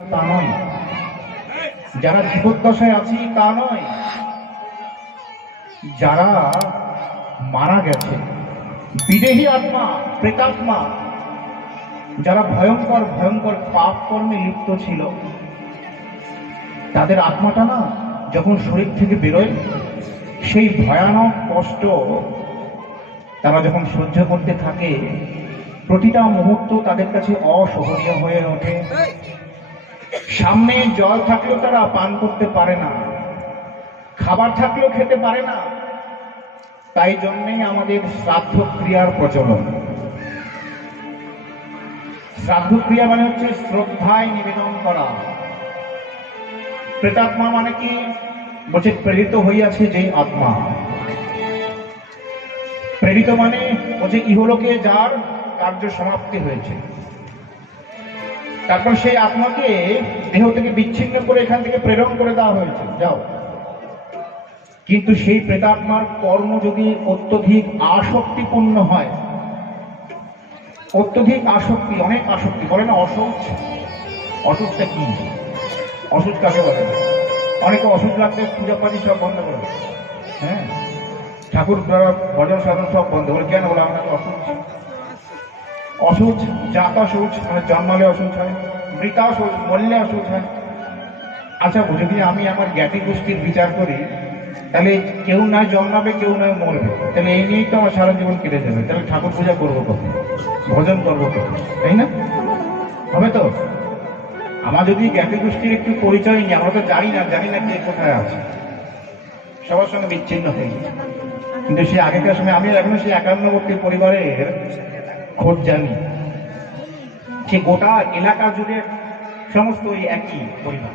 তা নয়, যারা জীবদ্দশায় আছি তা নয়, যারা মারা গেছে, বিদেহী আত্মা, প্রেতাত্মা, যারা ভয়ঙ্কর ভয়ঙ্কর পাপ কর্মে লিপ্ত ছিল, তাদের আত্মাটা না যখন শরীর থেকে বেরোয়, সেই ভয়ানক কষ্ট তারা যখন সহ্য করতে থাকে, প্রতিটা মুহূর্ত তাদের কাছে অসহনীয় হয়ে ওঠে। সামনে জল থাকলেও তারা পান করতে পারে না, খাবার থাকলেও খেতে পারে না। তাই জন্যেই আমাদের শ্রাদ্ধ ক্রিয়ার প্রচলন। শ্রাদ্ধ ক্রিয়া মানে হচ্ছে শ্রদ্ধায় নিবেদন করা। প্রেতাত্মা মানে কি বলছে? প্রেরিত হইয়াছে যে আত্মা। প্রেরিত মানে বলছে ইহলোকে যার কার্য সমাপ্তি হয়েছে, তারপর সেই আত্মাকে দেহ থেকে বিচ্ছিন্ন করে এখান থেকে প্রেরণ করে দেওয়া হয়েছে, যাও। কিন্তু সেই প্রেতাত্মার কর্ম যদি অত্যধিক আসক্তিপূর্ণ হয়, অত্যধিক আসক্তি, অনেক আসক্তি, বলে না অসৌচ। অসুচটা কি? অসুচ কাকে বলে? অনেকে অসুচ লাগলে পূজা পাতি সব বন্ধ করে, হ্যাঁ, ঠাকুর ভজন সাধন সব বন্ধ করে। কেন বলে? আমরা অসুচ। অসুচ জাতা শৌচ, মানে জন্মালে অসুচ হয়, মৃতা শৌচ, মরলে অসুচ হয়। আচ্ছা, যদি আমি আমার জ্ঞাতি গোষ্ঠীর বিচার করি, তাহলে কেউ নয় জন্মাবে, কেউ নয় মরবে, তাহলে এই নিয়েই তো আমার সারা জীবন কেটে যাবে। তাহলে ঠাকুর পূজা করবো কখন, ভজন করবো কখন, তাই না? হবে তো? আমার যদি জ্ঞাতি গোষ্ঠীর একটু পরিচয় নিই, আমরা তো জানি না কে কোথায় আছে, সবার সঙ্গে বিচ্ছিন্ন হয়ে গেছে। কিন্তু সে আগেকার সময়, আমি এখনো সেই 51 পরিবারের খোঁজ জানি। সে গোটা এলাকা জুড়ে সমস্ত ওই একই পরিবার।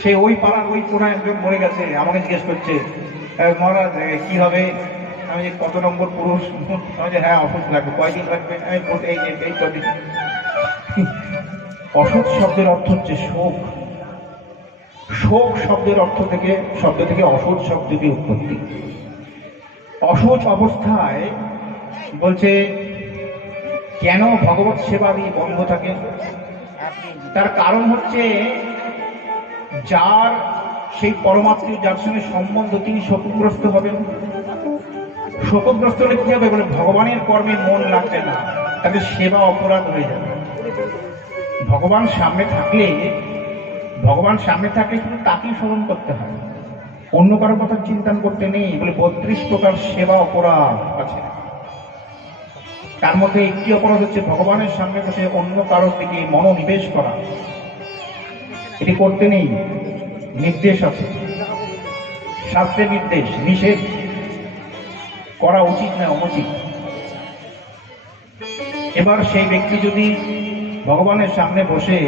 সে ওই পাড়ার ওই কোনায় একজন মরে গেছে, আমাকে জিজ্ঞেস করছে, মহারাজ কি হবে? আমি যে কত নম্বর পুরুষ? আমি যে হ্যাঁ, অসুখ লাগবে, কয়দিন লাগবে? এই কদিন। অসুখ শব্দের অর্থ হচ্ছে শোক। শোক শব্দের শব্দ থেকে অসুখ শব্দটি উৎপত্তি। অসুখ অবস্থায় বলছে কেন ভগবত সেবাদি বন্ধ থাকে? তার কারণ হচ্ছে যার সেই পরমাত্মীয় যার সঙ্গে সম্বন্ধ, তিনি শোকগ্রস্ত হবেন। শোকগ্রস্ত হলে কি হবে? বলে ভগবানের কর্মে মন লাগবে না, তাদের সেবা অপরাধ হয়ে যাবে। ভগবান সামনে থাকলে শুধু তাকেই স্মরণ করতে হয়, অন্য কারো কথা চিন্তা করতে নেই। বলে 32 প্রকার সেবা অপরাধ আছে। তার মধ্যে একটি অপরাধ হচ্ছে ভগবানের সামনে বসে অন্য কারোর দিকে মনোনিবেশ করা। এটি করতে নেই, নির্দেশ আছে, শাস্ত্রের নির্দেশ, নিষেধ। করা উচিত না, অনুচিত। এবার সেই ব্যক্তি যদি ভগবানের সামনে বসে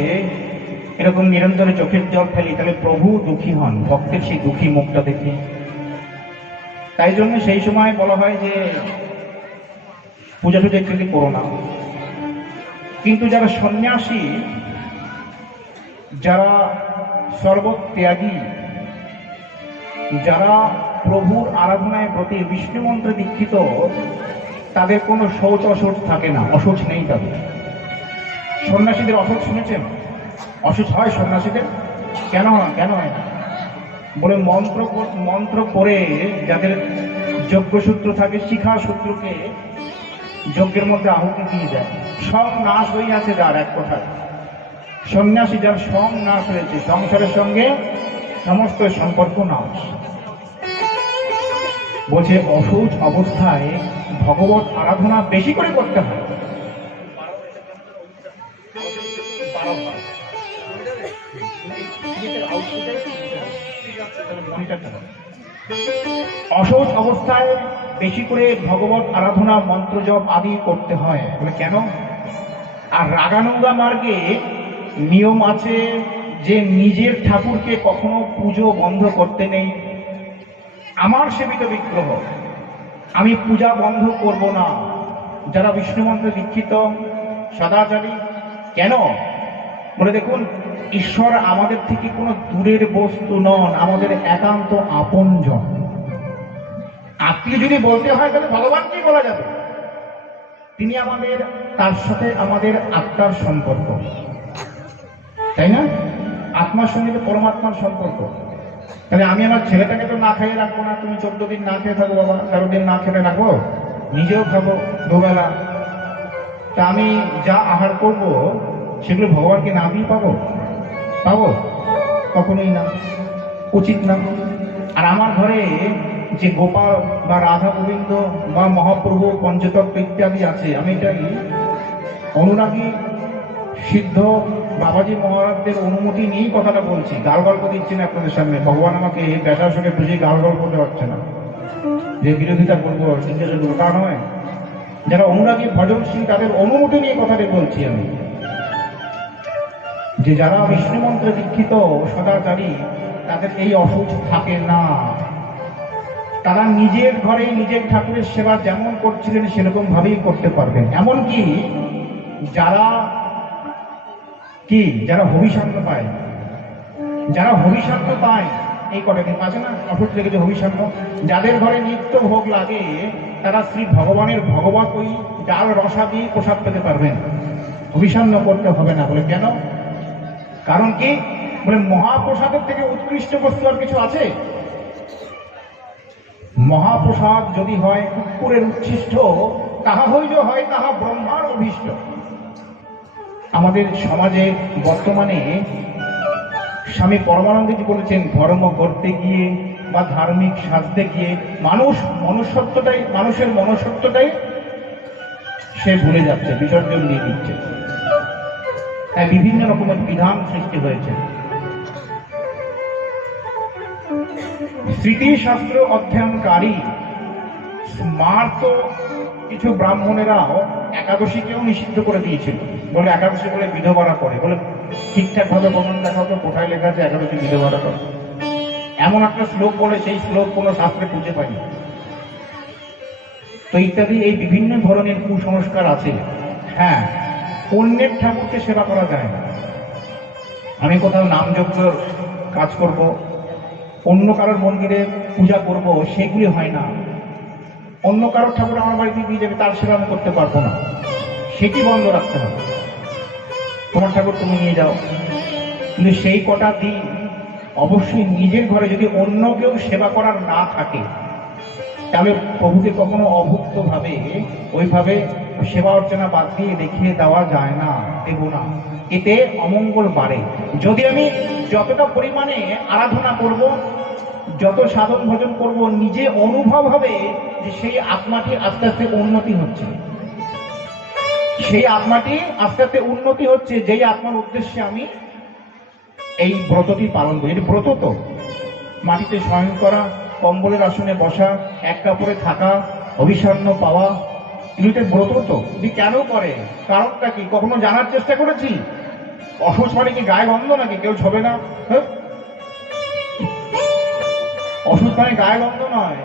এরকম নিরন্তরে চোখের জল ফেলি, তাহলে প্রভু দুঃখী হন, ভক্তের সেই দুঃখী মুখটা দেখে। তাই জন্য সেই সময় বলা হয় যে পূজা টুজা একটু করো না। কিন্তু যারা সন্ন্যাসী, যারা সর্বত্যাগী, যারা প্রভুর আরাধনায় প্রতি বিষ্ণু মন্ত্রে দীক্ষিত, তাদের কোনো শৌচ অশৌচ থাকে না, অশৌচ নেই তাদের। সন্ন্যাসীদের অশৌচ শুনেছেন? অশৌচ হয় সন্ন্যাসীদের? কেন হয় না? বলে মন্ত্র করে যাদের যজ্ঞসূত্র থাকে, শিখা সূত্রকে যজ্ঞের মধ্যে আহুতি দিয়ে দেয়। সব নাশ হয়ে আছে যার, এক কথায় সন্ন্যাসী যার সব নাশ হয়েছে, সংসারের সঙ্গে সমস্ত সম্পর্ক নাশ। বলছে অশৌচ অবস্থায় ভগবত আরাধনা বেশি করে করতে হয়। অশৌচ অবস্থায় বেশি করে ভগবত আরাধনা, মন্ত্র জপ আদি করতে হয়। বলে কেন? আর রাগানুগা মার্গে নিয়ম আছে যে নিজের ঠাকুরকে কখনো পুজো বন্ধ করতে নেই। আমার সেবিত বিগ্রহ, আমি পূজা বন্ধ করব না। যারা বিষ্ণু মন্ত্রে দীক্ষিত, সদাচারী, কেন? বলে দেখুন, ঈশ্বর আমাদের থেকে কোনো দূরের বস্তু নন, আমাদের একান্ত আপনজন। আত্মীয় যদি বলতে হয়, তাহলে ভগবানকেই বলা যাবে। তিনি আমাদের, তার সাথে আমাদের আত্মার সম্পর্ক। তাই না? আত্মার সঙ্গে তো পরমাত্মার সম্পর্ক। তাহলে আমি আমার ছেলেটাকে তো না খাইয়ে রাখবো না। তুমি 14 দিন না খেয়ে থাকো বাবা, 13 দিন না খেতে রাখবো, নিজেও খাবো দুবেলা। তা আমি যা আহার করব সেগুলো ভগবানকে না দিয়ে পাবো? পাবো? কখনোই না, উচিত না। আর আমার ঘরে যে গোপাল বা রাধা গোবিন্দ বা মহাপ্রভু পঞ্চতত্ত্ব ইত্যাদি আছে, আমি এটাই অনুরাগী সিদ্ধ বাবাজি মহারাজদের অনুমতি নিয়েই কথাটা বলছি। গাল গল্প দিচ্ছি না আপনাদের সামনে। ভগবান আমাকে ব্যাসাসনে বুঝে গাল গল্প দেওয়া হচ্ছে না যে বিরোধিতা করবো, জিজ্ঞাসা করবো, তা নয়। যারা অনুরাগী ভজনশীল তাদের অনুমতি নিয়ে কথাটি বলছি আমি, যে যারা বিষ্ণু মন্ত্রে দীক্ষিত সদাচারী তাদের এই অসুখ থাকে না। তারা নিজের ঘরে নিজের ঠাকুরের সেবা যেমন করছিলেন সেরকম ভাবেই করতে পারবেন। এমনকি যারা হবিষান্ন পায়, এই কটা দিন আছে না অসুখ লেগেছে হবিষান্ন, যাদের ঘরে নিত্য ভোগ লাগে তারা শ্রী ভগবানের ভগবত ওই ডাল রসা দিয়ে প্রসাদ পেতে পারবেন, হবিষান্ন করতে হবে না। বলে কেন? কারণ কি? বলে মহাপ্রসাদের থেকে উৎকৃষ্ট বস্তু আর কিছু আছে? মহাপ্রসাদ যদি হয় কুকুরের উচ্ছিষ্ট, তাহা হইল হয় তাহা ব্রহ্মার অভীষ্ট। আমাদের সমাজে বর্তমানে স্বামী পরমানন্দজি বলেছেন, ধর্ম করতে গিয়ে বা ধার্মিক সাজতে গিয়ে মানুষের মনুষ্যত্বটাই সে ভুলে যাচ্ছে, বিসর্জন দিয়ে দিচ্ছে। তাই বিভিন্ন রকমের বিধান সৃষ্টি হয়েছে। স্মৃতিশাস্ত্র অধ্যয়নকারী স্মার্ত কিছু ব্রাহ্মণেরাও একাদশীকেও নিষিদ্ধ করে দিয়েছিল। বলে একাদশী বলে বিধবারা করে। বলে ঠিকঠাক ভাবে প্রমাণ দেখাও তো, কোথায় লেখা আছে একাদশী বিধবারা করে? এমন একটা শ্লোক বলে সেই শ্লোক কোনো শাস্ত্রে খুঁজে পাইনি। তো ইত্যাদি এই বিভিন্ন ধরনের কুসংস্কার আছে। হ্যাঁ, অন্যের ঠাকুরকে সেবা করা যায় না। আমি কোথাও নামযজ্ঞ কাজ করব, অন্য কারোর মন্দিরে পূজা করব, সেগুলি হয় না। অন্য কারোর ঠাকুর আমার বাড়িতে দিয়ে যাবে, তার সেবা আমি করতে পারবো না, সেটি বন্ধ রাখতে হবে। তোমার ঠাকুর তুমি নিয়ে যাও, কিন্তু সেই কটা দিন অবশ্যই নিজের ঘরে যদি অন্য কেউ সেবা করার না থাকে, তাহলে প্রভুকে কখনো অভুক্ত ভাবে ওইভাবে সেবা অর্চনা বাদ দিয়ে দেখিয়ে দেওয়া যায় না, দেব না। এতে অমঙ্গল বাড়ে। যদি আমি যতটা পরিমাণে আরাধনা করব, যত সাধন ভজন করব, নিজে অনুভব হবে যে সেই আত্মাটি আস্তে আস্তে উন্নতি হচ্ছে, সেই আত্মাটি আস্তে আস্তে উন্নতি হচ্ছে, যেই আত্মার উদ্দেশ্যে আমি এই ব্রতটি পালন করি। এটি ব্রত তো, মাটিতে শয়ন করা, কম্বলের আসনে বসা, এক কাপড়ে থাকা, অভিষণ্ণ পাওয়া, এগুলিতে ব্রত তো। কেন করে? কারণটা কি? কখনো জানার চেষ্টা করেছি? অসুখ মানে কি গায়ে গন্ধ নাকি? কেউ ছবে না? অসুখ মানে গায়ে গন্ধ নয়।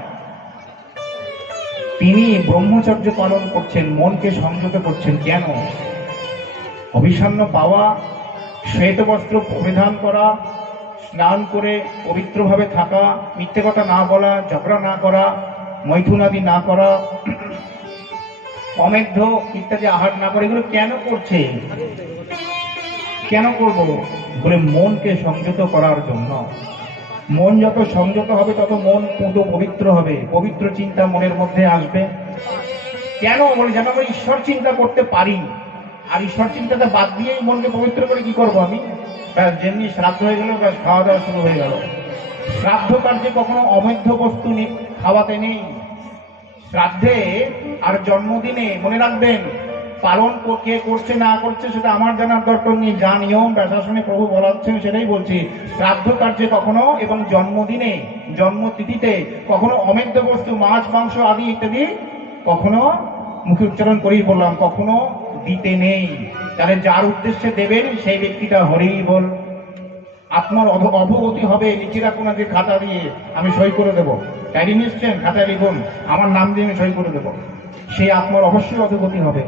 তিনি ব্রহ্মচর্য পালন করছেন, মনকে সংযত করছেন। কেন? অভিষণ্ণ পাওয়া, শ্বেত বস্ত্র পরিধান করা, স্নান করে পবিত্রভাবে থাকা, মিথ্যে কথা না বলা, ঝগড়া না করা, মৈথুনাদি না করা, অমেধ্য ইত্যাদি আহার না করে, এগুলো কেন করছে? কেন করব? বলে মনকে সংযত করার জন্য। মন যত সংযত হবে তত মন পুত পবিত্র হবে, পবিত্র চিন্তা মনের মধ্যে আসবে। কেন? বলে যেন আমরা ঈশ্বর চিন্তা করতে পারি। আর ঈশ্বর চিন্তাটা বাদ দিয়েই মনকে পবিত্র করে কি করবো আমি? ব্যাস, যেমনি শ্রাদ্ধ হয়ে গেল, ব্যাস খাওয়া দাওয়া শুরু হয়ে গেল। শ্রাদ্ধ কার্যে কখনো অবৈধ বস্তু খাওয়াতে নেই। শ্রাদ্ধে আর জন্মদিনে মনে রাখবেন, পালন কে করছে না করছে সেটা আমার জানার দরকার নেই। যা নিয়ম ব্যাসাসনে প্রভু বলাচ্ছেন সেটাই বলছি। শ্রাদ্ধ কার্যে কখনো এবং জন্মদিনে, জন্মতিথিতে কখনো অমেধ্য বস্তু, মাছ মাংস আদি ইত্যাদি কখনো মুখে উচ্চারণ করেই বললাম, কখনো দিতে নেই। তাহলে যার উদ্দেশ্যে দেবেন সেই ব্যক্তিটা হরেই বল। আত্মার অবগতি হবে। লিখে রাখুন আজকে খাতা দিয়ে, আমি সই করে দেবো। ডায়েরি নিচ্ছেন, খাতায় লিখুন, আমার নাম দিয়ে আমি সই করে দেবো। সেই আত্মার অবশ্যই অবগতি হবে।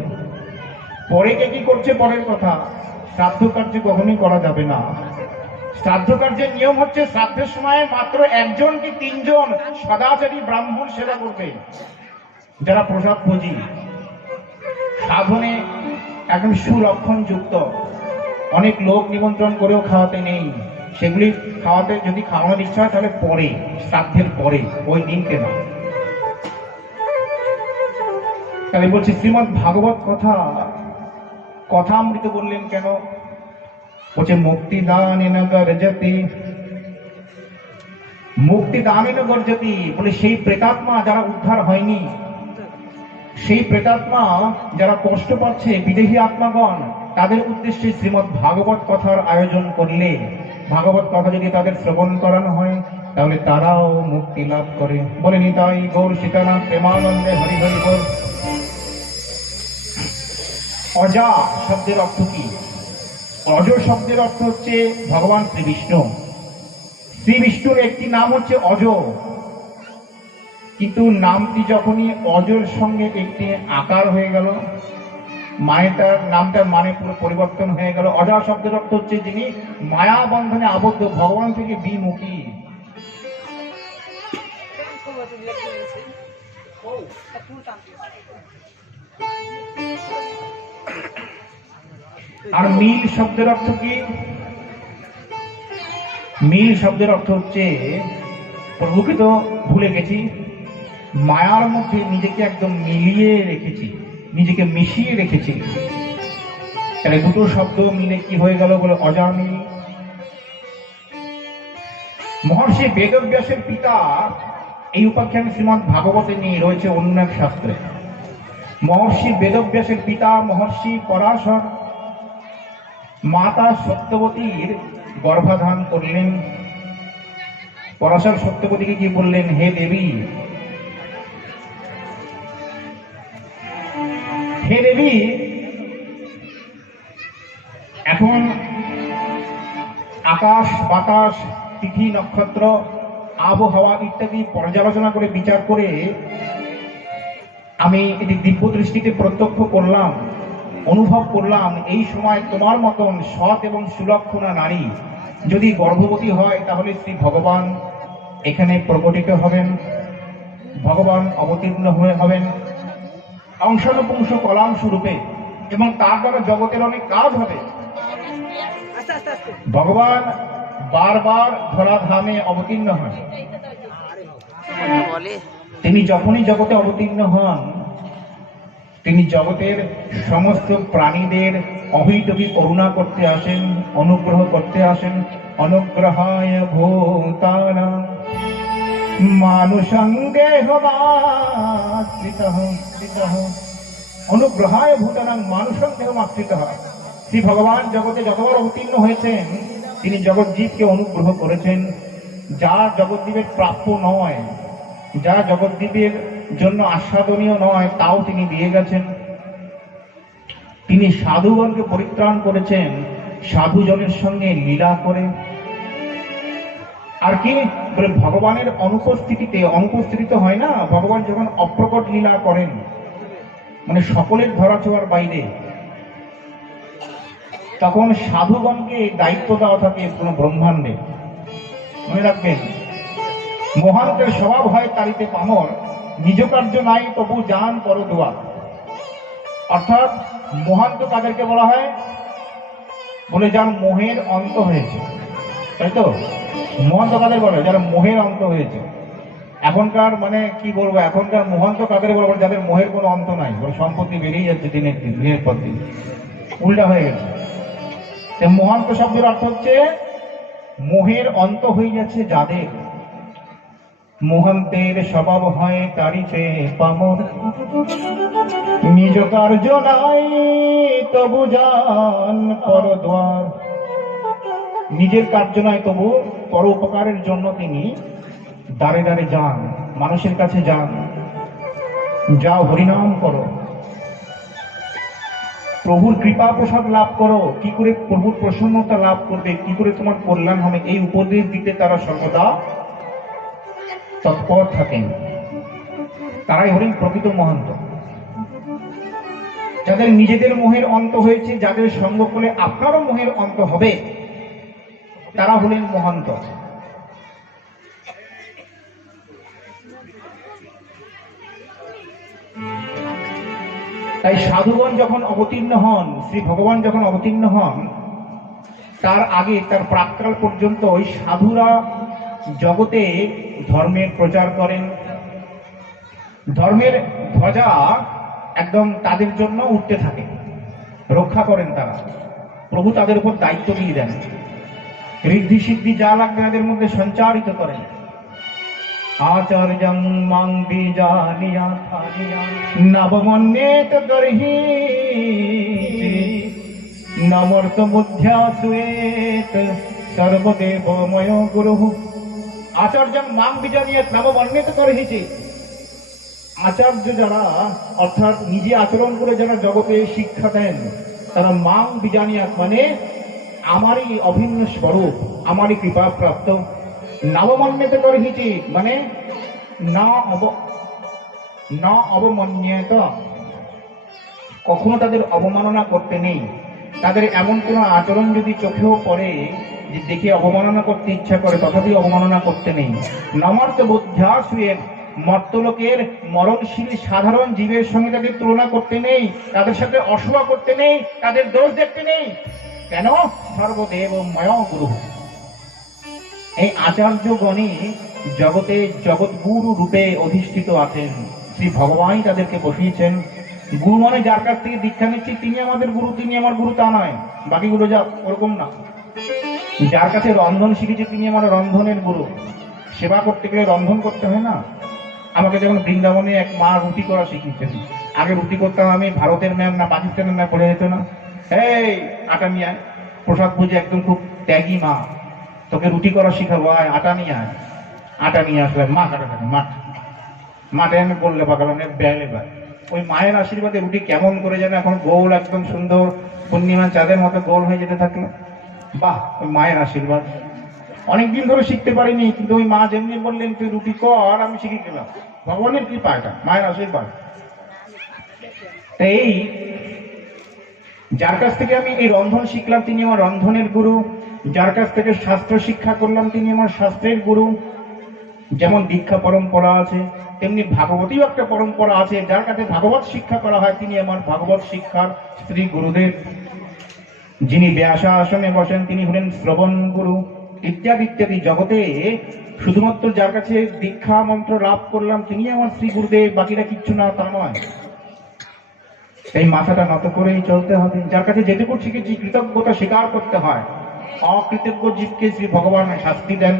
পরে কে কি করছে পরের কথা। শ্রাদ্ধ কার্য কখনই করা যাবে না। শ্রাদ্ধ কার্যের নিয়ম হচ্ছে, শ্রাদ্ধের সময় মাত্র 1জন কি 3জন সদাচারী ব্রাহ্মণ সেবা করবে, যারা প্রসাদ ভোজী, সাধনে একদম সুলক্ষণ যুক্ত, অনেক লোক নিমন্ত্রণ করেও খাওয়াতে নেই, সেগুলি খাওয়াতে যদি খাওয়ানোর ইচ্ছা হয় তাহলে পরে, শ্রাদ্ধের পরে, ওই দিনকে না। তাহলে বলছি শ্রীমদ্ ভাগবত কথা কথামৃত বললেন কেন? বলছে মুক্তিদানেন গর্জতি, মুক্তিদানেন গর্জতি, বলে সেই প্রেতাত্মা যারা উদ্ধার হয়নি, সেই প্রেতাত্মা যারা কষ্ট পাচ্ছে, বিদেহী আত্মাগণ, তাদের উদ্দেশ্যে শ্রীমদ্ ভাগবত কথার আয়োজন করলে, ভাগবত কথা যদি তাদের শ্রবণ করানো হয় তাহলে তারাও মুক্তি লাভ করে। বলে নিতাই গৌর সীতানাথ প্রেমানন্দে হরি হরি বল। অজা শব্দের অর্থ কি? অজ শব্দের অর্থ হচ্ছে ভগবান শ্রী বিষ্ণু। শ্রী বিষ্ণুর একটি নাম হচ্ছে অজ, কিন্তু নামটি যখনই অজর সঙ্গে একটি আকার হয়ে গেল, মায়েটার নামটার মানে পুরো পরিবর্তন হয়ে গেল। অজা শব্দের অর্থ হচ্ছে যিনি মায়া বন্ধনে আবদ্ধ, ভগবান থেকে বিমুখী। আর মিল শব্দের অর্থ কি? মিল শব্দের অর্থ হচ্ছে, প্রভুকে তো ভুলে গেছি, মায়ার মধ্যে নিজেকে একদম মিলিয়ে রেখেছি, নিজেকে মিশিয়ে রেখেছি। তাহলে দুটো শব্দ মিলে কি হয়ে গেল? বলে অজামিল। মহর্ষি বেদব্যাসের পিতা, এই উপাখ্যান শ্রীমদ্ ভাগবতে নিয়ে রয়েছে অন্য এক শাস্ত্রে। মহর্ষি বেদব্যাসের পিতা মহর্ষি পরাশর মাতা সত্যবতীর গর্ভাধান করলেন। পরাশর সত্যবতীকে কি বললেন? হে দেবী, হে দেবী, এখন আকাশ বাতাস তিথি নক্ষত্র আবহাওয়া ইত্যাদি পর্যালোচনা করে বিচার করে আমি এটি দিব্য দৃষ্টিতে প্রত্যক্ষ করলাম, অনুভব করলাম, এই সময় তোমার মতন সৎ এবং সুলক্ষণা নারী যদি গর্ভবতী হয় তাহলে শ্রী ভগবান এখানে প্রকটিত হবেন, ভগবান অবতীর্ণ হবেন অংশানুপুংস কলাংশ রূপে, এবং তার দ্বারা জগতের অনেক কাজ হবে। ভগবান বারবার ধরাধামে অবতীর্ণ হন। তিনি যখনই জগতে অবতীর্ণ হন, তিনি জগতের সমস্ত প্রাণীদের অহিতবি করুণা করতে আসেন, অনুগ্রহ করতে আসেন। অনুগ্রহায় ভূতানাং মানুষং দেহমাশ্রিতঃ, অনুগ্রহায় ভূতানাং মানুষং দেহমাশ্রিতঃ। শ্রী ভগবান জগতে যতবার অবতীর্ণ হয়েছেন তিনি জগৎ জীবকে অনুগ্রহ করেছেন। যা জগৎদ্বীপের প্রাপ্য নয়, যা জগৎদ্বীপের জন্য আস্বাদনীয় নয়, তাও তিনি দিয়ে গেছেন। তিনি সাধুগণকে পরিত্রাণ করেছেন সাধুজনের সঙ্গে লীলা করে। আর কি বলে, ভগবানের অনুপস্থিতিতে, অনুপস্থিত হয় না, ভগবান যখন অপ্রকট লীলা করেন, মানে সকলের ধরাছোঁয়ার বাইরে, তখন সাধুগণকে দায়িত্ব দেওয়া থাকে কোন ব্রহ্মাণ্ডে। মনে রাখবেন, মহান্তের স্বভাব হয় তারিতে পামর, নিজ কার্য নাই তবু জান পর দোয়া। অর্থাৎ মহান্ত তাদেরকে বলা হয়? বলে যার মোহের অন্ত হয়েছে, তাই তো? মহান্ত কাদের বলে? যারা মোহের অন্ত হয়েছে। এখনকার মানে কি বলবো, এখনকার মহান্ত কাদের বলবো? যাদের মোহের কোনো অন্ত নাই, সম্পত্তি বেরিয়ে যাচ্ছে দিনের দিন, দিনের পর দিন, উল্টা হয়ে গেছে। মহান্ত শব্দের অর্থ হচ্ছে মোহের অন্ত হয়ে যাচ্ছে যাদের। মহান্তের স্বভাব হয় তারিতে পামর, নিজ কার্য নাই তবু যান পরদ্বার। নিজের কার্য নাই তবু পর উপকারের জন্য তিনি দ্বারে দ্বারে যান, মানুষের কাছে যান। যাও হরিনাম করো, প্রভুর কৃপা প্রসাদ লাভ করো। কি করে প্রভুর প্রসন্নতা লাভ করবে, কি করে তোমার কল্যাণ হবে, এই উপদেশ দিতে তারা সর্বদা তৎপর থাকেন। তারাই হলেন প্রকৃত মহন্ত। যাদের নিজেদের মোহের অন্ত হয়েছে, যাদের সঙ্গ করলে আপনারও মোহের অন্ত হবে, তারা হলেন মহন্ত। তাই সাধুগণ যখন অবতীর্ণ হন, শ্রী ভগবান যখন অবতীর্ণ হন, তার আগে তার প্রাক্কাল পর্যন্ত ওই সাধুরা জগতে ধর্মের প্রচার করেন, ধর্মের ধ্বজা একদম তাদের জন্য উঠতে থাকে, রক্ষা করেন তারা। প্রভু তাদের উপর দায়িত্ব দিয়ে দেন, ঋদ্ধি সিদ্ধি যা লাগবে তাদের মধ্যে সঞ্চারিত করেন। আচার্যং মাং বীজানিয়া নবমন্যেত গর্হি নমর্ত বুদ্ধ্যাসুয়েত সর্বদেবময় গুরু। আচার্যং মাং বীজানিয়া নবমন্যেত গর্হিছে। আচার্য যারা, অর্থাৎ নিজে আচরণ করে যারা জগতে শিক্ষা দেন, তারা মাং বীজানিয়াত মানে আমারই অভিন্ন স্বরূপ, আমারই কৃপা প্রাপ্ত। নবমন্যেত গর্হিছে মানে না অবমন্যেত, কখনো তাদের অবমাননা করতে নেই। তাদের এমন কোনো আচরণ যদি চোখেও পড়ে যে দেখে অবমাননা করতে ইচ্ছা করে, তথাপি অবমাননা করতে নেই। নমর্ত বুদ্ধ্যাসুয়ে, মর্তলোকের মরণশীল সাধারণ জীবের সঙ্গে তাদের তুলনা করতে নেই, তাদের সাথে অসুয়া করতে নেই, তাদের দোষ দেখতে নেই। কেন? সর্বদেবময় গুরু। এই আচার্যগণই জগতে জগৎগুরু রূপে অধিষ্ঠিত আছেন। শ্রী ভগবানই তাদেরকে বসিয়েছেন। গুরু মানে যার কাছ থেকে দীক্ষা নিচ্ছি তিনি আমাদের গুরু, তিনি আমার গুরু তা নয়। বাকিগুলো যা ওরকম না। যার কাছে রন্ধন শিখেছি তিনি আমার রন্ধনের গুরু। সেবা করতে গেলে রন্ধন করতে হয় না? আমাকে যখন বৃন্দাবনে এক মা রুটি করা শিখিয়েছেন, আগে রুটি করতাম আমি ভারতের ম্যাম না পাকিস্তানের ম্যাম পড়ে যেত না, এই আটা নিয়ে আয়। প্রসাদ বুঝে একদম খুব ত্যাগী মা, তোকে রুটি করা শিখাবো, আয় আটা নিয়ে আয়। আটা নিয়ে আসলে মা কাটা থাকে, মাঠে আমি বললে পাকালাম বেড়ে বেড়ে। ওই মায়ের আশীর্বাদে রুটি কেমন করে যেন এখন গোল, একদম সুন্দর পূর্ণিমা চাঁদের মতো গোল হয়ে যেতে থাকলো। বাহ, ওই মায়ের আশীর্বাদ। অনেকদিন ধরে শিখতে পারিনি, কিন্তু ওই মা যেমনি বললেন তুই রুটি কর, আমি শিখে গেলাম। ভগবানের কৃপা, এটা মায়ের আশীর্বাদ। এই যার কাছ থেকে আমি এই রন্ধন শিখলাম তিনি আমার রন্ধনের গুরু, যার কাছ থেকে শাস্ত্র শিক্ষা করলাম তিনি আমার শাস্ত্রের গুরু। যেমন দীক্ষা পরম্পরা আছে, তেমনি ভাগবতীও একটা পরম্পরা আছে। যার কাছে ভাগবত শিক্ষা করা হয় তিনি আমার ভাগবত শিক্ষার শ্রী গুরুদেব। যিনি ব্যাসা আসনে বসেন তিনি হলেন শ্রবণ গুরু। ইত্যাদি ইত্যাদি। জগতে শুধুমাত্র যার কাছে দীক্ষা মন্ত্র লাভ করলাম তিনি আমার শ্রী গুরুদেব, বাকিরা কিচ্ছু না তা নয়। এই মাথাটা নত করেই চলতে হবে। যার কাছে যেটুকু শিখেছি কৃতজ্ঞতা স্বীকার করতে হয়। অকৃতজ্ঞ জীবকে শ্রী ভগবান শাস্তি দেন।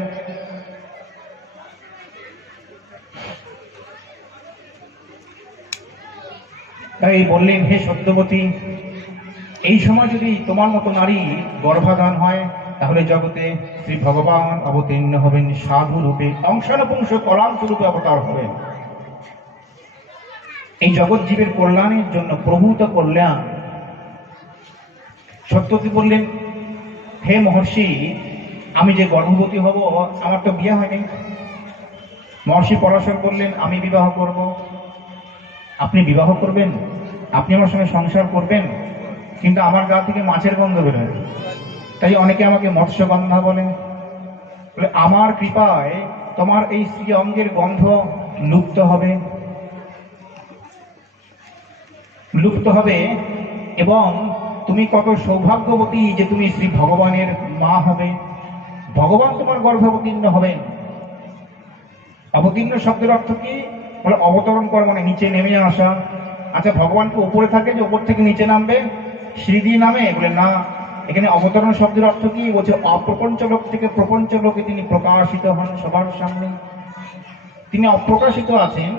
তাই বললেন, হে সত্যবতী, এই সময় যদি তোমার মতো নারী গর্ভাধান হয় তাহলে জগতে শ্রী ভগবান অবতীর্ণ হবেন সাধু রূপে, অংশানুপুংস কলান্ত রূপে অবতার হবেন। এই জগৎ জীবের কল্যাণের জন্য, প্রভূত কল্যাণ। সত্যবতী বললেন, হে মহর্ষি, আমি যে গর্ভবতী হব, আমার তো বিয়ে হয়নি। মহর্ষি পরাশর করলেন, আমি বিবাহ করব। আপনি বিবাহ করবেন? আপনি আমার সঙ্গে সংসার করবেন? কিন্তু আমার গা থেকে মাছের গন্ধ বেরোয়, তাই অনেকে আমাকে মৎস্যগন্ধা বলে। আমার কৃপায় তোমার এই শ্রী অঙ্গের গন্ধ লুপ্ত হবে, লুপ্ত হবে, এবং তুমি কত সৌভাগ্যবতী যে তুমি শ্রী ভগবানের মা হবে। ভগবান তোমার গর্ভবতীর্ণ হবেন। অবতীর্ণ শব্দের অর্থ কি? বলে অবতরণ করা, মানে নিচে নেমে আসা। আচ্ছা, ভগবানকে উপরে থাকে যে উপর থেকে নিচে নামবে, সিঁড়ি দিয়ে নামে? বলে না। এখানে অবতরণ শব্দের অর্থ কি? বলছে অপ্রপঞ্চ লোক থেকে প্রপঞ্চ লোকে তিনি প্রকাশিত হন সবার সামনে। তিনি অপ্রকাশিত আছেন,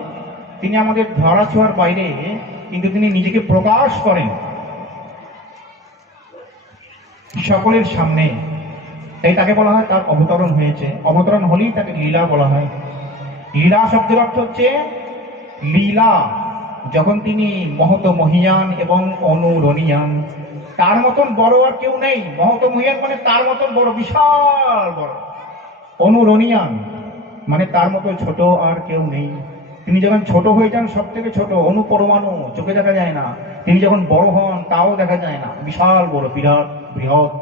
তিনি আমাদের ধরা ছোঁয়ার বাইরে, কিন্তু তিনি নিজেকে প্রকাশ করেন সকলের সামনে। তাই তাকে বলা হয় তার অবতরণ হয়েছে। অবতরণ হলেই তাকে লীলা বলা হয়। লীলা শব্দের অর্থ হচ্ছে লীলা। যখন তিনি মহত মহিয়ান এবং অনুরণীয়ান, তার মতন বড় আর কেউ নেই। মহত মহিয়ান মানে তার মতন বড়, বিশাল বড়। অনুরণীয়ান মানে তার মতো ছোট আর কেউ নেই। তিনি যখন ছোট হয়ে যান, সব থেকে ছোট, অনুপরমাণু, চোখে দেখা যায় না। তিনি যখন বড় হন তাও দেখা যায় না, বিশাল বড়, বিরাট বৃহৎ।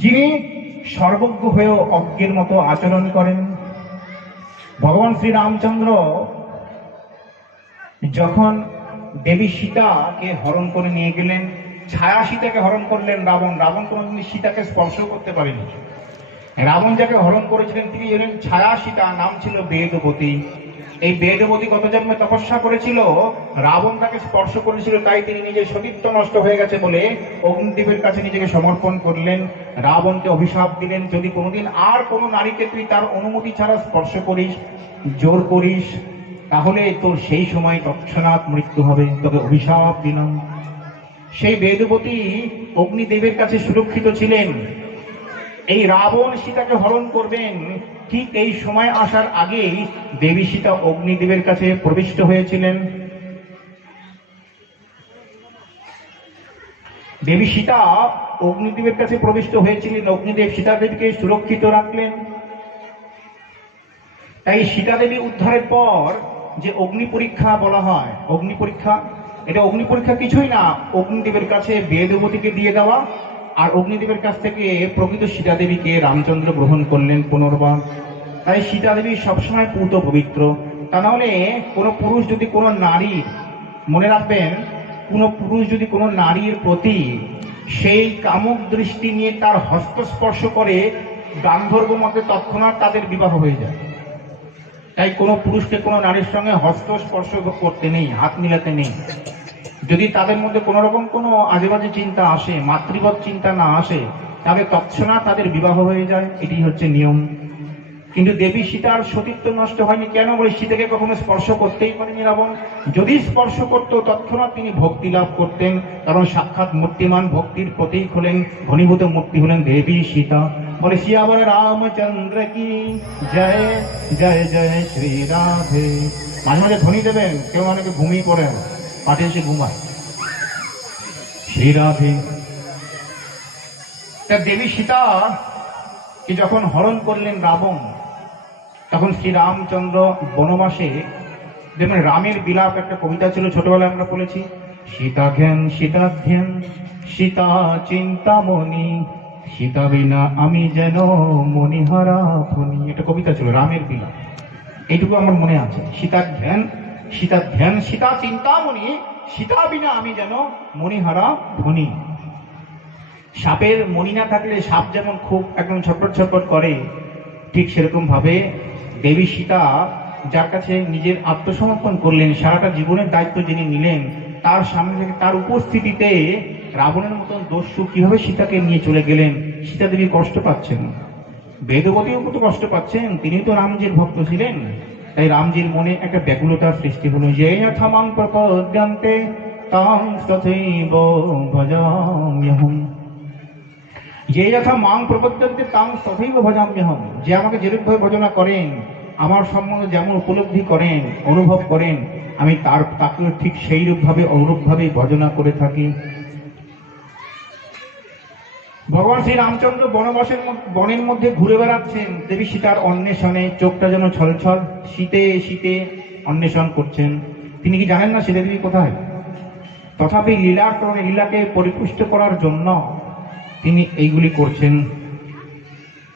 যিনি সর্বজ্ঞ হয়েও অজ্ঞের মতো আচরণ করেন। ভগবান শ্রী রামচন্দ্র যখন দেবী সীতাকে হরণ করে নিয়ে গেলেন, ছায়া সীতাকে হরণ করলেন রাবণ। রাবণ কোনোদিন সীতাকে স্পর্শ করতে পারেনি। রাবণ যাকে হরণ করেছিলেন তিনি হলেন ছায়া সীতা, নাম ছিল বেদবতী। এই বেদবতী গত জন্মে তপস্যা করেছিল, রাবণ তাকে স্পর্শ করেছিল, তাই তিনি নিজের সতীত্ব নষ্ট হয়ে গেছে বলে অগ্নিদেবের কাছে নিজেকে সমর্পণ করলেন। রাবণকে অভিশাপ দিলেন, যদি কোনোদিন আর কোনো নারীকে তুই তার অনুমতি ছাড়া স্পর্শ করিস, জোর করিস, তাহলে তোর সেই সময় তৎক্ষণাৎ মৃত্যু হবে, তোকে অভিশাপ দিলাম। সেই বেদবতী অগ্নিদেবের কাছে সুরক্ষিত ছিলেন। এই রাবণ সীতাকে হরণ করবেন, ঠিক এই সময় আসার আগেই দেবী সীতা অগ্নিদেবের কাছে প্রবিষ্ট হয়েছিলেন। দেবী সীতা অগ্নিদেবের কাছে প্রবিষ্ট হয়েছিলেন, অগ্নিদেব সীতা দেবীকে সুরক্ষিত রাখলেন। তাই সীতা দেবী উদ্ধারের পর যে অগ্নি পরীক্ষা বলা হয়, অগ্নি পরীক্ষা, এটা অগ্নি পরীক্ষা কিছুই না, অগ্নিদেবের কাছে বেদবতীকে দিয়ে দেওয়া, আর অগ্নিদেবের কাছ থেকে প্রকৃত সীতা দেবীকে রামচন্দ্র গ্রহণ করলেন পুনর্বার। তাই সীতা দেবী সবসময় পূত পবিত্র। তা নাহলে কোনো পুরুষ যদি কোনো নারীর, মনে রাখবেন, কোনো পুরুষ যদি কোনো নারীর প্রতি সেই কামুক দৃষ্টি নিয়ে তার হস্তস্পর্শ করে, গান্ধর্ব মতে তৎক্ষণাৎ তাদের বিবাহ হয়ে যায়। তাই কোনো পুরুষকে কোনো নারীর সঙ্গে হস্তস্পর্শ করতে নেই, হাত মিলাতে নেই। যদি তাদের মধ্যে কোনো রকম কোনো আজেবাজে চিন্তা আসে, মাতৃবৎ চিন্তা না আসে, তাহলে তৎক্ষণাৎ তাদের বিবাহ হয়ে যায়, এটি হচ্ছে নিয়ম। কিন্তু দেবী সীতার সতীত্ব নষ্ট হয়নি কেন? বলে সীতাকে কখনো স্পর্শ করতেই পারেনি রাবণ। যদি স্পর্শ করত তৎক্ষণাৎ তিনি ভক্তি লাভ করতেন, কারণ সাক্ষাৎ মূর্তিমান ভক্তির প্রতীক হলেন, ঘনীভূত মূর্তি হলেন দেবী সীতা। বলে সিয়াবর রামচন্দ্র কি জয়, জয় জয় শ্রী রাধে। মাঝে মাঝে ধ্বনি দেবেন, কেউ অনেকে ঘুমিয়ে পড়েন, পাঠে এসে ঘুমায়। শ্রী রাধে। দেবী সীতা কি যখন হরণ করলেন রাবণ, তখন শ্রী রামচন্দ্র বনবাসে, যেমন রামের বিলাপ একটা কবিতা ছিল, ছোটবেলায় আমরা বলেছি, সীতা জ্ঞান সীতা ধ্যান সীতা চিন্তামণি, সীতা বিনা আমি যেন মণিহারা ফণি, এটা কবিতা ছিল, রামের বিলাপ। এইটুকু আমার মনে আছে। সীতা ধ্যান সীতা ধ্যান সীতা চিন্তামণি, সীতা বিনা আমি যেন মণিহারা ফণি। সাপের মণি না থাকলে সাপ যেমন খুব একদম ছটপট ছটপট করে, ঠিক সেরকম ভাবে দেবী সীতা যার কাছে নিজের আত্মসমর্পণ করলেন, সারাটা জীবনের দায়িত্ব যিনি নিলেন, তার সামনে থেকে, তার উপস্থিতিতে রাবণের মতন দস্যু কিভাবে সীতাকে নিয়ে চলে গেলেন। সীতা দেবী কষ্ট পাচ্ছেন, বেদবতীও কত কষ্ট পাচ্ছেন, তিনি তো রামজির ভক্ত ছিলেন। তাই রামজির মনে একটা ব্যাকুলতার সৃষ্টি হলো, যে যথামাং প্রপদ্যন্তে তাং তথৈব ভজাম্যহম, যে যথা মাং প্রপদ্যন্তে তাং তথৈব ভজাম্যহম, যে আমাকে যেরূপভাবে ভজনা করেন, আমার সম্বন্ধে যেমন উপলব্ধি করেন, অনুভব করেন, আমি তাকেও ঠিক সেই রূপভাবে অনুরূপভাবে ভজনা করে থাকি। ভগবান শ্রী রামচন্দ্র বনের মধ্যে ঘুরে বেড়াচ্ছেন, দেবী সীতার অন্বেষণে, চোখটা যেন ছলছল, শীতে শীতে অন্বেষণ করছেন। তিনি কি জানেন না সীতা দেবী কোথায়? তথাপি লীলার কারণে, লীলাকে পরিপুষ্ট করার জন্য তিনি এইগুলি করছেন।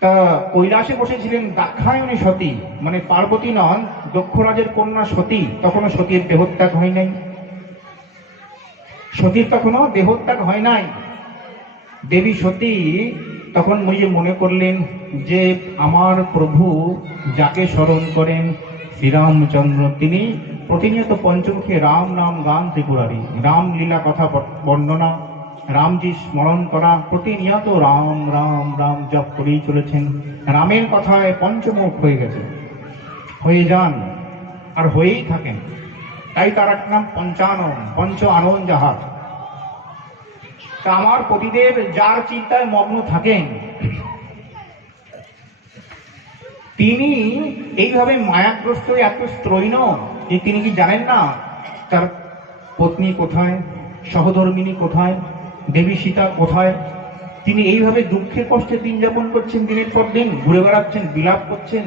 তা কৈলাসে বসেছিলেন দাক্ষায়ণী সতী, মানে পার্বতী নন, দক্ষরাজের কন্যা সতী। তখনও সতীর দেহত্যাগ হয় নাই, সতীর তখনও দেহত্যাগ হয় নাই। দেবী সতী তখন মনে করলেন যে আমার প্রভু যাকে স্মরণ করেন শ্রীরামচন্দ্র, তিনি প্রতিনিয়ত পঞ্চমুখী রাম নাম গান ত্রিপুরারি, রামলীলা কথা বর্ণনা, রামজি স্মরণ করা, প্রতিনিয়ত রাম রাম রাম জপ করেই চলেছেন। রামের কথায় পঞ্চমুখ হয়ে গেছে, হয়ে যান আর হয়েই থাকেন। তাই তার এক নাম পঞ্চানন, পঞ্চ আনন যাহার। তা আমার পতিদেব যার চিন্তায় মগ্ন থাকেন, তিনি এইভাবে মায়াগ্রস্ত এত স্ত্রৈণ যে তিনি কি জানেন না তার পত্নী কোথায়, সহধর্মিনী কোথায়, দেবী সীতা কোথায়। তিনি এইভাবে দুঃখে কষ্টে দিন যাপন করছেন, দিনের পর দিন ঘুরে বেড়াচ্ছেন, বিলাপ করছেন।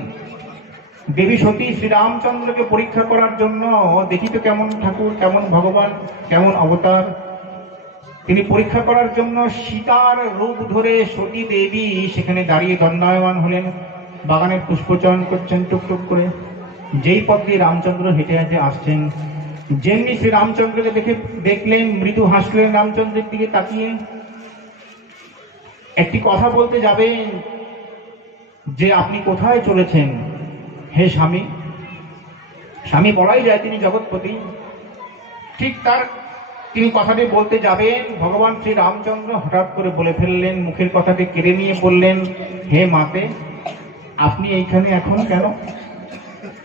দেবী সতী শ্রীরামচন্দ্রকে পরীক্ষা করার জন্য, দেখি তো কেমন ঠাকুর, কেমন ভগবান, কেমন অবতার, তিনি পরীক্ষা করার জন্য সীতার রূপ ধরে সতী দেবী সেখানে দাঁড়িয়ে দণ্ডায়মান হলেন, বাগানের পুষ্পচয়ন করছেন টুকটুক করে। যেই পথ দিয়ে রামচন্দ্র হেঁটে হেঁটে আসছেন, যেমনি শ্রী রামচন্দ্রকে দেখলেন, মৃদু হাসলেন রামচন্দ্রের দিকে তাকিয়ে, একটি কথা বলতে যাবেন যে আপনি কোথায় চলেছেন হে স্বামী। স্বামী বলাই যায় তিনি জগৎপতি। ঠিক তিনি কথাটি বলতে যাবেন, ভগবান শ্রী রামচন্দ্র হঠাৎ করে বলে ফেললেন, মুখের কথাটি কেড়ে নিয়ে বললেন, হে মাতে, আপনি এইখানে এখন কেন?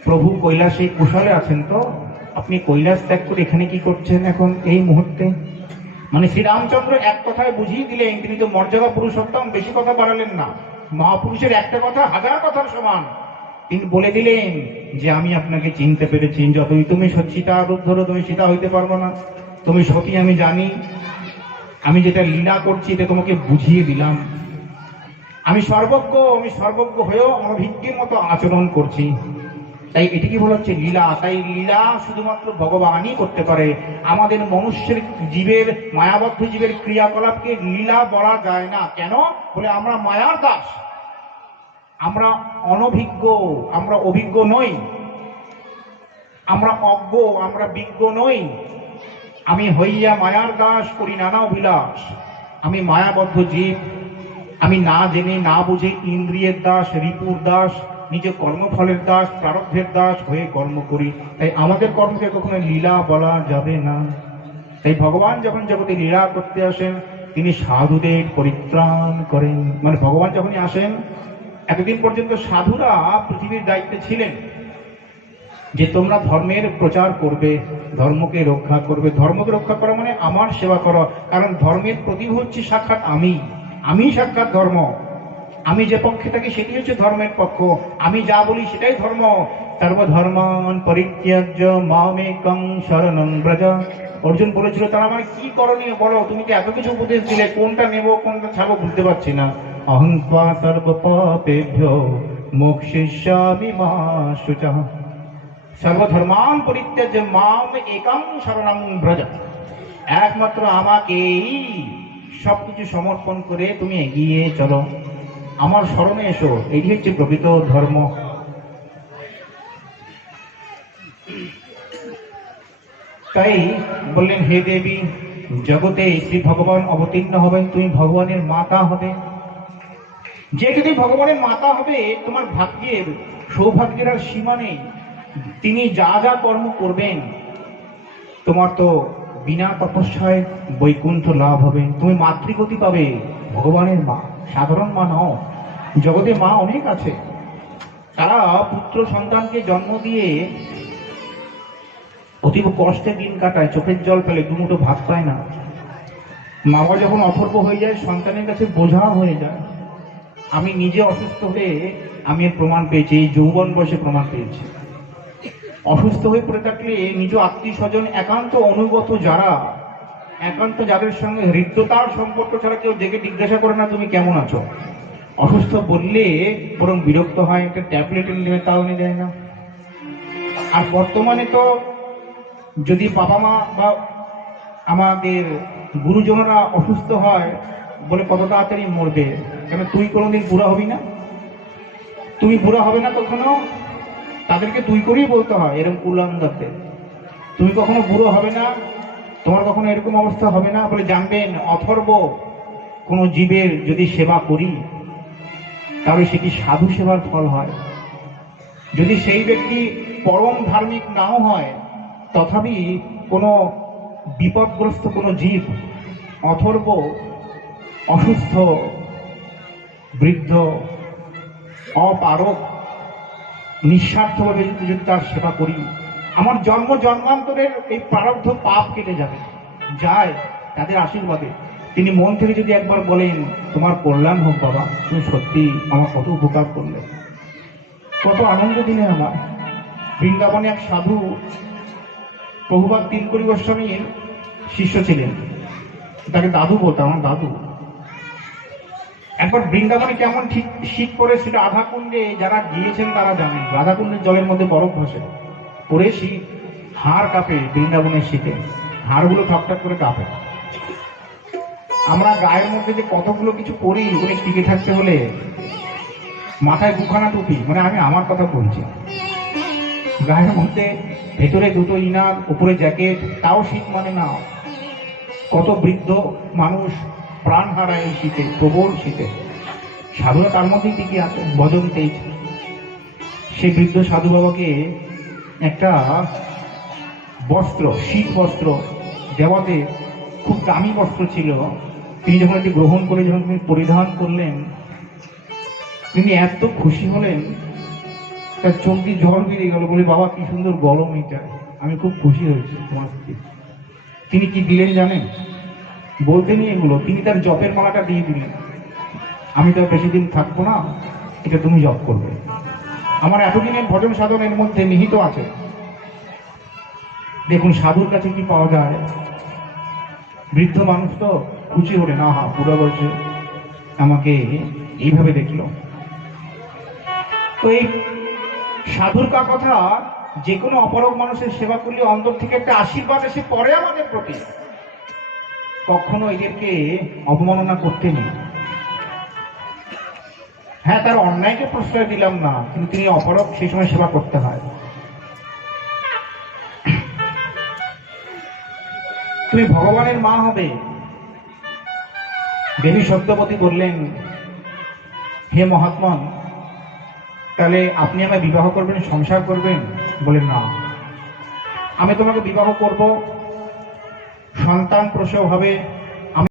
প্রভু কৈলাসে কুশলে আছেন তো? আপনি কৈলাস ত্যাগ করে এখানে কি করছেন এখন এই মুহূর্তে? মানে শ্রীরামচন্দ্র এক কথায় বুঝিয়ে দিলেন, তিনি তো মর্যাদা পুরুষোত্তম, বেশি কথা বাড়ালেন না। মহাপুরুষের একটা কথা হাজার কথার সমান। তিনি বলে দিলেন যে আমি আপনাকে চিনতে পেরেছি, যতই তুমি সীতা রূপ ধরো তুমি সীতা হইতে পারবো না। তুমি সতী আমি জানি, আমি যেটা লীলা করছি এটা তোমাকে বুঝিয়ে দিলাম। আমি সর্বজ্ঞ হয়েও অনভিজ্ঞের মতো আচরণ করছি। তাই এটিকে বলা হচ্ছে লীলা। তাই লীলা শুধুমাত্র ভগবানই করতে পারে। আমাদের মনুষ্যের জীবের, মায়াবদ্ধ জীবের ক্রিয়াকলাপকে লীলা বলা যায় না। কেন? বলে আমরা মায়ার দাস, আমরা অনভিজ্ঞ, আমরা অভিজ্ঞ নই, আমরা অজ্ঞ, আমরা বিজ্ঞ নই। আমি হইয়া মায়ার দাস, করি নানা অভিলাষ। আমি মায়াবদ্ধ জীব, আমি না জেনে না বুঝে ইন্দ্রিয়ের দাস, রিপুর দাস, নিজের কর্মফলের দাস, প্রারব্ধের দাস হয়ে কর্ম করি। তাই আমাদের কর্মকে কখনো লীলা বলা যাবে না। তাই ভগবান যখন জগতে লীলা করতে আসেন, তিনি সাধুদের পরিত্রাণ করেন। মানে ভগবান যখনই আসেন, এতদিন পর্যন্ত সাধুরা পৃথিবীর দায়িত্বে ছিলেন যে তোমরা ধর্মের প্রচার করবে, ধর্মকে রক্ষা করবে। ধর্মকে রক্ষা করা মানে আমার সেবা করা। কারণ ধর্মের প্রতীক হচ্ছে সাক্ষাৎ আমি সাক্ষাৎ ধর্ম। আমি যে পক্ষে থাকি সেটি হচ্ছে ধর্মের পক্ষ। আমি যা বলি সেটাই ধর্ম। সর্বধর্মান পরিত্যাজ্য মামেকং শরণং ব্রজ। অর্জুন বলেছিল, তারা আমার কি করণীয় বলো? তুমি কি এত কিছু উপদেশ দিলে, কোনটা নেব কোনটা ছাড়বো বুঝতে পারছি না। অহং ত্বা সর্বপাপেভ্যো মোক্ষয়িষ্যামি মা শুচঃ। সর্বধর্মান পরিত্যাজ্য মাম একং শরণং ব্রজ। একমাত্র আমাকেই সবকিছু সমর্পণ করে তুমি এগিয়ে চলো, আমার শরণে এসো। এটি হচ্ছে প্রকৃত ধর্ম। তাই বললেন, হে দেবী, জগতে শ্রী ভগবান অবতীর্ণ হবেন, তুমি ভগবানের মাতা হবে। যে যদি ভগবানের মাতা হবে, তোমার ভাগ্যের, সৌভাগ্যের আর সীমা নেই। তিনি যা যা কর্ম করবেন, তোমার তো বিনা তপস্যায় বৈকুণ্ঠ লাভ হবে। তুমি মাতৃগতি পাবে, ভগবানের মা, সাধারণ মা নও। জগতে মা অনেক আছে, তারা পুত্র সন্তানকে জন্ম দিয়ে অতীব কষ্টে দিন কাটায়, চোখের জল ফেলে, দুমুঠো ভাত পায় না। মা বাবা যখন অথর্ব হয়ে যায়, সন্তানের কাছে বোঝা হয়ে যায়। আমি নিজে অসুস্থ হয়ে আমি এর প্রমাণ পেয়েছি, এই যৌবন বয়সে প্রমাণ পেয়েছি। অসুস্থ হয়ে পড়ে থাকলে নিজ আত্মীয় স্বজন, একান্ত অনুগত যারা, একান্ত যাদের সঙ্গে হৃদ্যতার সম্পর্ক ছাড়া কেউ ডেকে জিজ্ঞাসা করে না তুমি কেমন আছো। অসুস্থ বললে বরং বিরক্ত হয়, একটা ট্যাবলেট নেবে তাও নিয়ে যায় না। আর বর্তমানে তো যদি বাবা মা বা আমাদের গুরুজনরা অসুস্থ হয়, বলে কত তাড়াতাড়ি মরবে, কেন তুই কোনোদিন বুড়া হবি না, তুমি বুড়া হবে না কখনো। তাদেরকে তুই করেই বলতে হয়, এরকম কুলাঙ্গারদের। তুমি কখনো বুড়ো হবে না, তোমার কখনো এরকম অবস্থা হবে না। বলে জানবেন, অথর্ব কোনো জীবের যদি সেবা করি, তাহলে সেটি সাধু সেবার ফল হয়। যদি সেই ব্যক্তি পরম ধার্মিক নাও হয়, তথাপি কোনো বিপদগ্রস্ত কোনো জীব, অথর্ব, অসুস্থ, বৃদ্ধ, অপারক, নিঃস্বার্থভাবে যদি তার সেবা করি, আমার জন্ম জন্মান্তরের এই প্রারব্ধ পাপ কেটে যাবে, যায় তাদের আশীর্বাদে। তিনি মন থেকে যদি একবার বলেন, তোমার কল্যাণ হোক বাবা, তুমি সত্যি আমার কত উপকার করলে, কত আনন্দ দিলে আমার। বৃন্দাবনে এক সাধু প্রভুপাদ তিলকরি গোস্বামীর শিষ্য ছিলেন, তাকে দাদু বলতাম, আমার দাদু। একবার বৃন্দাবনে কেমন ঠিক শীত পড়ে, সেটা রাধাকুণ্ডে যারা গিয়েছেন তারা জানেন। রাধাকুণ্ডের জলের মধ্যে বরফ ভাসে, পরে শীত, হাড় কাঁপে। বৃন্দাবনের শীতে হাড়গুলো ঠকঠক করে কাঁপে। আমরা গায়ের মধ্যে যে কতগুলো কিছু করি, ওখানে টিকে থাকতে হলে মাথায় দুখানা টুপি, মানে আমি আমার কথা বলছি, গায়ের মধ্যে ভেতরে দুটো ইনার, উপরে জ্যাকেট, তাও শীত মানে না। কত বৃদ্ধ মানুষ প্রাণ হারায় এই শীতে, প্রবল শীতে। সাধুরা তার মধ্যেই টিকে আছে, ভজন তেজ। সেই বৃদ্ধ সাধু বাবাকে একটা বস্ত্র, শীত বস্ত্র দেওয়াতে, খুব দামি বস্ত্র ছিল। তিনি যখন এটি গ্রহণ করে যখন তিনি পরিধান করলেন, তিনি এত খুশি হলেন, তার চোখ দিয়ে জল বেরিয়ে গেল। বলে, বাবা কি সুন্দর গরম এটা, আমি খুব খুশি হয়েছি তোমার প্রতি। তিনি কি দিলেন জানেন? বলতে নিয়ে এগুলো, তিনি তার জপের মালাটা দিয়ে দিলেন। আমি তো বেশি দিন থাকবো না, এটা তুমি জপ করবে। আমার এতদিনের ভজন সাধনের মধ্যে নিহিত আছে। দেখুন সাধুর কাছে কি পাওয়া যায়। বৃদ্ধ মানুষ তো খুশি হলেন, আহা পুরো বলছে আমাকে এইভাবে দেখলো। তো এই সাধুর কথা, যে কোনো অপরগ মানুষের সেবা করলে অন্তর থেকে একটা আশীর্বাদ এসে পড়ে আমাদের প্রতি। কখনো এদেরকে অবমাননা করতে নেই। হ্যাঁ, তার অন্যায়কে প্রশ্রয় দিলাম না, কিন্তু তিনি অপরগ, সেই সময় সেবা করতে হয়। তুমি ভগবানের মা হবে। দেবী সত্যবতী বললেন, হে মহাত্মা, তাহলে আপনি আমায় বিবাহ করবেন, সংসার করবেন? বলেন, না, আমি তোমাকে বিবাহ করব, সন্তান প্রসব হবে,